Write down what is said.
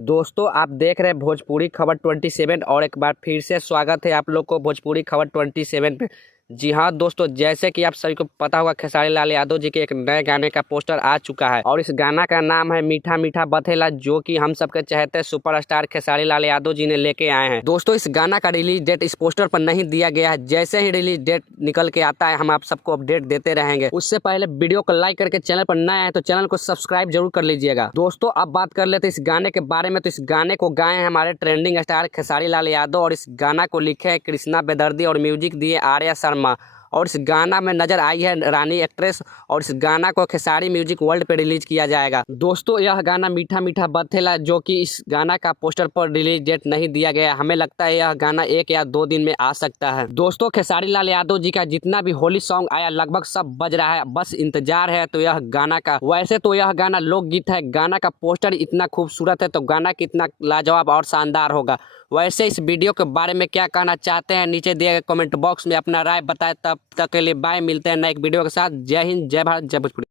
दोस्तों आप देख रहे हैं भोजपुरी खबर 27 और एक बार फिर से स्वागत है आप लोग को भोजपुरी खबर 27 पे। जी हाँ दोस्तों, जैसे कि आप सभी को पता होगा खेसारी लाल यादव जी के एक नए गाने का पोस्टर आ चुका है और इस गाना का नाम है मीठा मीठा बथेला, जो कि हम सबके चहेते सुपरस्टार खेसारी लाल यादव जी ने लेके आए हैं। दोस्तों इस गाना का रिलीज डेट इस पोस्टर पर नहीं दिया गया है, जैसे ही रिलीज डेट निकल के आता है हम आप सबको अपडेट देते रहेंगे। उससे पहले वीडियो को लाइक करके चैनल पर नए आए तो चैनल को सब्सक्राइब जरूर कर लीजिएगा। दोस्तों अब बात कर लेते हैं इस गाने के बारे में। तो इस गाने को गाए हैं हमारे ट्रेंडिंग स्टार खेसारी लाल यादव और इस गाना को लिखे हैं कृष्णा बेदर्दी और म्यूजिक दिए आर्या शर्मा। और इस गाना में नजर आई है रानी एक्ट्रेस और इस गाना को खेसारी म्यूजिक वर्ल्ड पे रिलीज किया जाएगा। दोस्तों यह गाना मीठा मीठा बथेला, जो कि इस गाना का पोस्टर पर रिलीज डेट नहीं दिया गया, हमें लगता है यह गाना 1 या 2 दिन में आ सकता है। दोस्तों खेसारी लाल यादव जी का जितना भी होली सॉन्ग आया लगभग सब बज रहा है, बस इंतजार है तो यह गाना का। वैसे तो यह गाना लोकगीत है, गाना का पोस्टर इतना खूबसूरत है तो गाना कितना लाजवाब और शानदार होगा। वैसे इस वीडियो के बारे में क्या कहना चाहते हैं नीचे दिए गए कमेंट बॉक्स में अपना राय बताएं। तब तक के लिए बाय, मिलते हैं नए एक वीडियो के साथ। जय हिंद, जय भारत, जय भोजपुरी।